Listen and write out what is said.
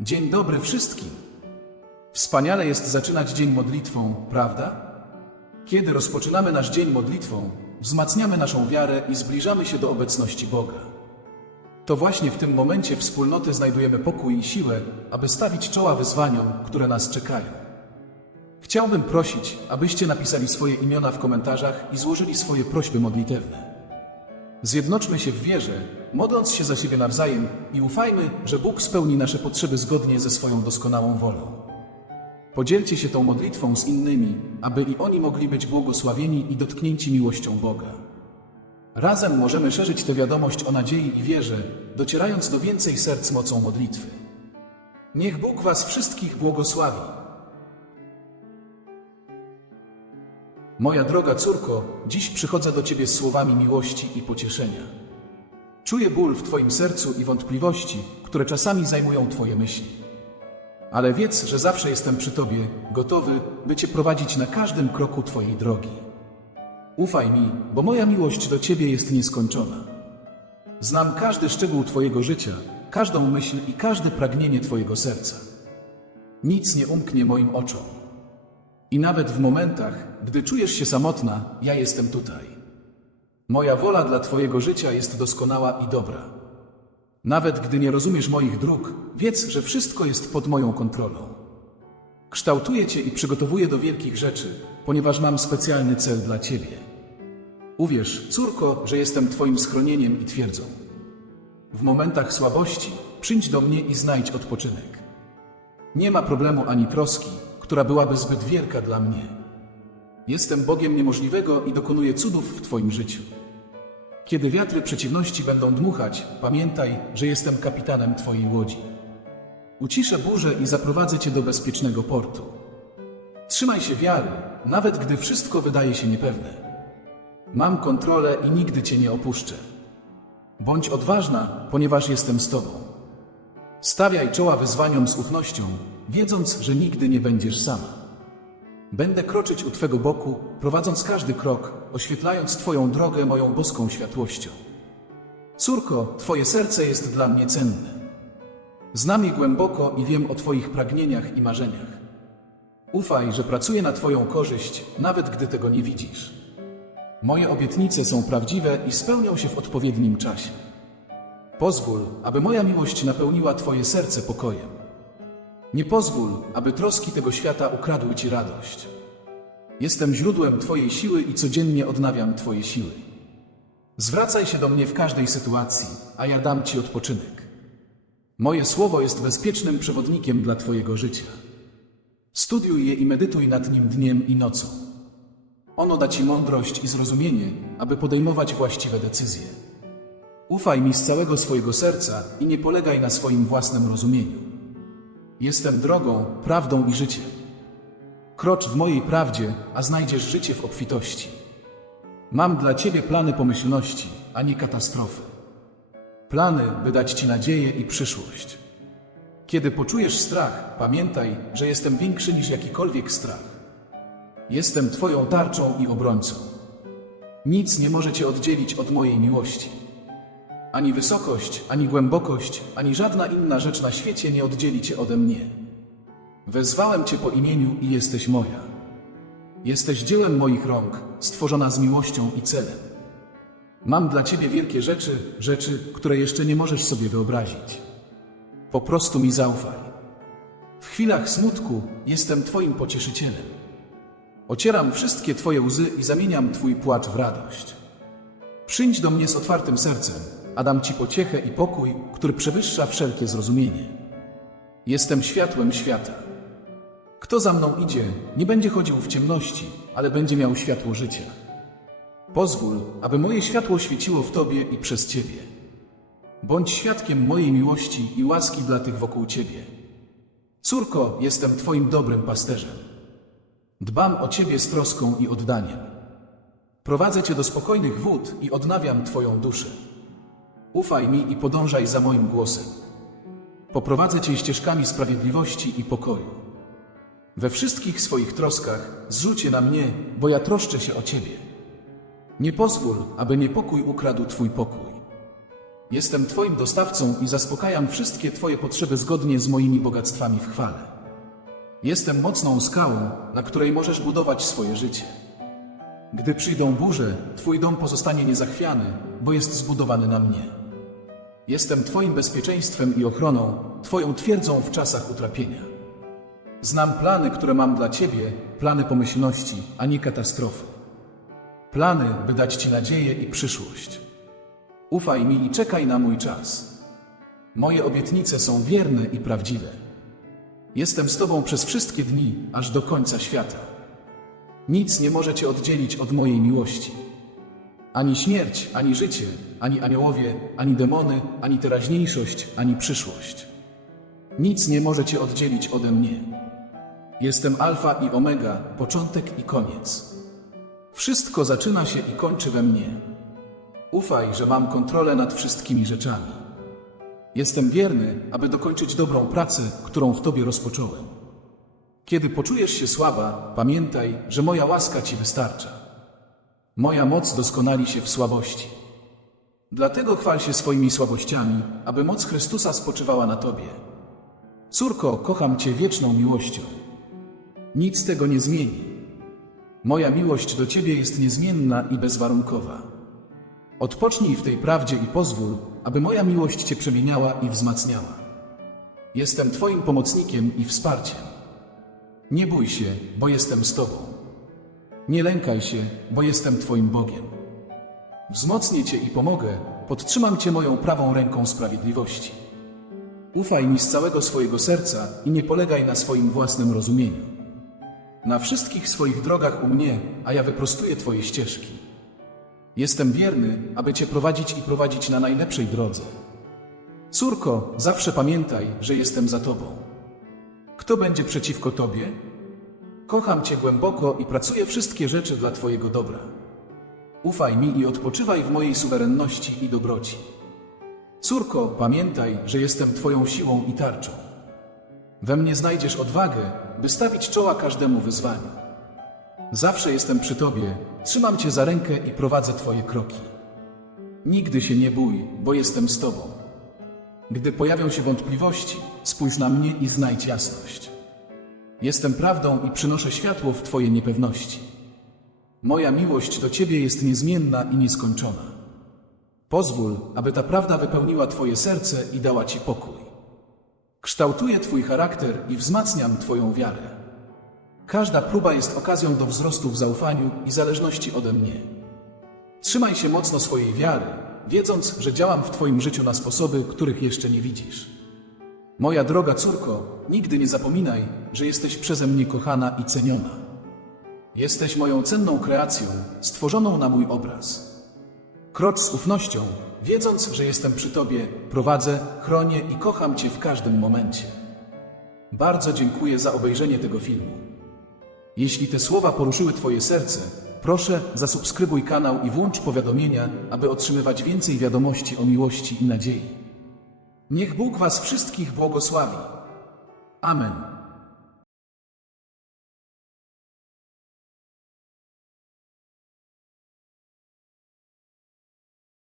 Dzień dobry wszystkim. Wspaniale jest zaczynać dzień modlitwą, prawda? Kiedy rozpoczynamy nasz dzień modlitwą, wzmacniamy naszą wiarę i zbliżamy się do obecności Boga. To właśnie w tym momencie wspólnoty znajdujemy pokój i siłę, aby stawić czoła wyzwaniom, które nas czekają. Chciałbym prosić, abyście napisali swoje imiona w komentarzach i złożyli swoje prośby modlitewne. Zjednoczmy się w wierze, modląc się za siebie nawzajem i ufajmy, że Bóg spełni nasze potrzeby zgodnie ze swoją doskonałą wolą. Podzielcie się tą modlitwą z innymi, aby i oni mogli być błogosławieni i dotknięci miłością Boga. Razem możemy szerzyć tę wiadomość o nadziei i wierze, docierając do więcej serc mocą modlitwy. Niech Bóg Was wszystkich błogosławi. Moja droga córko, dziś przychodzę do Ciebie z słowami miłości i pocieszenia. Czuję ból w Twoim sercu i wątpliwości, które czasami zajmują Twoje myśli. Ale wiedz, że zawsze jestem przy Tobie, gotowy, by Cię prowadzić na każdym kroku Twojej drogi. Ufaj mi, bo moja miłość do Ciebie jest nieskończona. Znam każdy szczegół Twojego życia, każdą myśl i każde pragnienie Twojego serca. Nic nie umknie moim oczom. I nawet w momentach, gdy czujesz się samotna, ja jestem tutaj. Moja wola dla Twojego życia jest doskonała i dobra. Nawet gdy nie rozumiesz moich dróg, wiedz, że wszystko jest pod moją kontrolą. Kształtuję Cię i przygotowuję do wielkich rzeczy, ponieważ mam specjalny cel dla Ciebie. Uwierz, córko, że jestem Twoim schronieniem i twierdzą. W momentach słabości przyjdź do mnie i znajdź odpoczynek. Nie ma problemu ani troski, która byłaby zbyt wielka dla mnie. Jestem Bogiem niemożliwego i dokonuję cudów w Twoim życiu. Kiedy wiatry przeciwności będą dmuchać, pamiętaj, że jestem kapitanem Twojej łodzi. Uciszę burzę i zaprowadzę Cię do bezpiecznego portu. Trzymaj się wiary, nawet gdy wszystko wydaje się niepewne. Mam kontrolę i nigdy Cię nie opuszczę. Bądź odważna, ponieważ jestem z Tobą. Stawiaj czoła wyzwaniom z ufnością, wiedząc, że nigdy nie będziesz sama. Będę kroczyć u Twego boku, prowadząc każdy krok, oświetlając Twoją drogę moją boską światłością. Córko, Twoje serce jest dla mnie cenne. Znam je głęboko i wiem o Twoich pragnieniach i marzeniach. Ufaj, że pracuję na Twoją korzyść, nawet gdy tego nie widzisz. Moje obietnice są prawdziwe i spełnią się w odpowiednim czasie. Pozwól, aby moja miłość napełniła Twoje serce pokojem. Nie pozwól, aby troski tego świata ukradły Ci radość. Jestem źródłem Twojej siły i codziennie odnawiam Twoje siły. Zwracaj się do mnie w każdej sytuacji, a ja dam Ci odpoczynek. Moje słowo jest bezpiecznym przewodnikiem dla Twojego życia. Studiuj je i medytuj nad nim dniem i nocą. Ono da Ci mądrość i zrozumienie, aby podejmować właściwe decyzje. Ufaj mi z całego swojego serca i nie polegaj na swoim własnym rozumieniu. Jestem drogą, prawdą i życiem. Krocz w mojej prawdzie, a znajdziesz życie w obfitości. Mam dla Ciebie plany pomyślności, a nie katastrofy. Plany, by dać Ci nadzieję i przyszłość. Kiedy poczujesz strach, pamiętaj, że jestem większy niż jakikolwiek strach. Jestem Twoją tarczą i obrońcą. Nic nie może Cię oddzielić od mojej miłości. Ani wysokość, ani głębokość, ani żadna inna rzecz na świecie nie oddzieli Cię ode mnie. Wezwałem Cię po imieniu i jesteś moja. Jesteś dziełem moich rąk, stworzona z miłością i celem. Mam dla Ciebie wielkie rzeczy, rzeczy, które jeszcze nie możesz sobie wyobrazić. Po prostu mi zaufaj. W chwilach smutku jestem Twoim pocieszycielem. Ocieram wszystkie Twoje łzy i zamieniam Twój płacz w radość. Przyjdź do mnie z otwartym sercem, a dam Ci pociechę i pokój, który przewyższa wszelkie zrozumienie. Jestem światłem świata. Kto za mną idzie, nie będzie chodził w ciemności, ale będzie miał światło życia. Pozwól, aby moje światło świeciło w Tobie i przez Ciebie. Bądź świadkiem mojej miłości i łaski dla tych wokół Ciebie. Córko, jestem Twoim dobrym pasterzem. Dbam o Ciebie z troską i oddaniem. Prowadzę Cię do spokojnych wód i odnawiam Twoją duszę. Ufaj mi i podążaj za moim głosem. Poprowadzę Cię ścieżkami sprawiedliwości i pokoju. We wszystkich swoich troskach zrzuć je na mnie, bo ja troszczę się o Ciebie. Nie pozwól, aby niepokój ukradł Twój pokój. Jestem Twoim dostawcą i zaspokajam wszystkie Twoje potrzeby zgodnie z moimi bogactwami w chwale. Jestem mocną skałą, na której możesz budować swoje życie. Gdy przyjdą burze, Twój dom pozostanie niezachwiany, bo jest zbudowany na mnie. Jestem Twoim bezpieczeństwem i ochroną, Twoją twierdzą w czasach utrapienia. Znam plany, które mam dla Ciebie, plany pomyślności, a nie katastrofy. Plany, by dać Ci nadzieję i przyszłość. Ufaj mi i czekaj na mój czas. Moje obietnice są wierne i prawdziwe. Jestem z Tobą przez wszystkie dni, aż do końca świata. Nic nie może Cię oddzielić od mojej miłości. Ani śmierć, ani życie, ani aniołowie, ani demony, ani teraźniejszość, ani przyszłość. Nic nie może Cię oddzielić ode mnie. Jestem Alfa i Omega, początek i koniec. Wszystko zaczyna się i kończy we mnie. Ufaj, że mam kontrolę nad wszystkimi rzeczami. Jestem wierny, aby dokończyć dobrą pracę, którą w Tobie rozpocząłem. Kiedy poczujesz się słaba, pamiętaj, że moja łaska Ci wystarcza. Moja moc doskonali się w słabości. Dlatego chwal się swoimi słabościami, aby moc Chrystusa spoczywała na Tobie. Córko, kocham Cię wieczną miłością. Nic tego nie zmieni. Moja miłość do Ciebie jest niezmienna i bezwarunkowa. Odpocznij w tej prawdzie i pozwól, aby moja miłość Cię przemieniała i wzmacniała. Jestem Twoim pomocnikiem i wsparciem. Nie bój się, bo jestem z Tobą. Nie lękaj się, bo jestem Twoim Bogiem. Wzmocnię Cię i pomogę, podtrzymam Cię moją prawą ręką sprawiedliwości. Ufaj mi z całego swojego serca i nie polegaj na swoim własnym rozumieniu. Na wszystkich swoich drogach u mnie, a ja wyprostuję Twoje ścieżki. Jestem wierny, aby Cię prowadzić i prowadzić na najlepszej drodze. Córko, zawsze pamiętaj, że jestem za Tobą. Kto będzie przeciwko Tobie? Kocham Cię głęboko i pracuję wszystkie rzeczy dla Twojego dobra. Ufaj mi i odpoczywaj w mojej suwerenności i dobroci. Córko, pamiętaj, że jestem Twoją siłą i tarczą. We mnie znajdziesz odwagę, by stawić czoła każdemu wyzwaniu. Zawsze jestem przy Tobie, trzymam Cię za rękę i prowadzę Twoje kroki. Nigdy się nie bój, bo jestem z Tobą. Gdy pojawią się wątpliwości, spójrz na mnie i znajdź jasność. Jestem prawdą i przynoszę światło w Twoje niepewności. Moja miłość do Ciebie jest niezmienna i nieskończona. Pozwól, aby ta prawda wypełniła Twoje serce i dała Ci pokój. Kształtuję Twój charakter i wzmacniam Twoją wiarę. Każda próba jest okazją do wzrostu w zaufaniu i zależności ode mnie. Trzymaj się mocno swojej wiary, wiedząc, że działam w Twoim życiu na sposoby, których jeszcze nie widzisz. Moja droga córko, nigdy nie zapominaj, że jesteś przeze mnie kochana i ceniona. Jesteś moją cenną kreacją, stworzoną na mój obraz. Krocz z ufnością, wiedząc, że jestem przy Tobie, prowadzę, chronię i kocham Cię w każdym momencie. Bardzo dziękuję za obejrzenie tego filmu. Jeśli te słowa poruszyły Twoje serce, proszę zasubskrybuj kanał i włącz powiadomienia, aby otrzymywać więcej wiadomości o miłości i nadziei. Niech Bóg Was wszystkich błogosławi. Amen.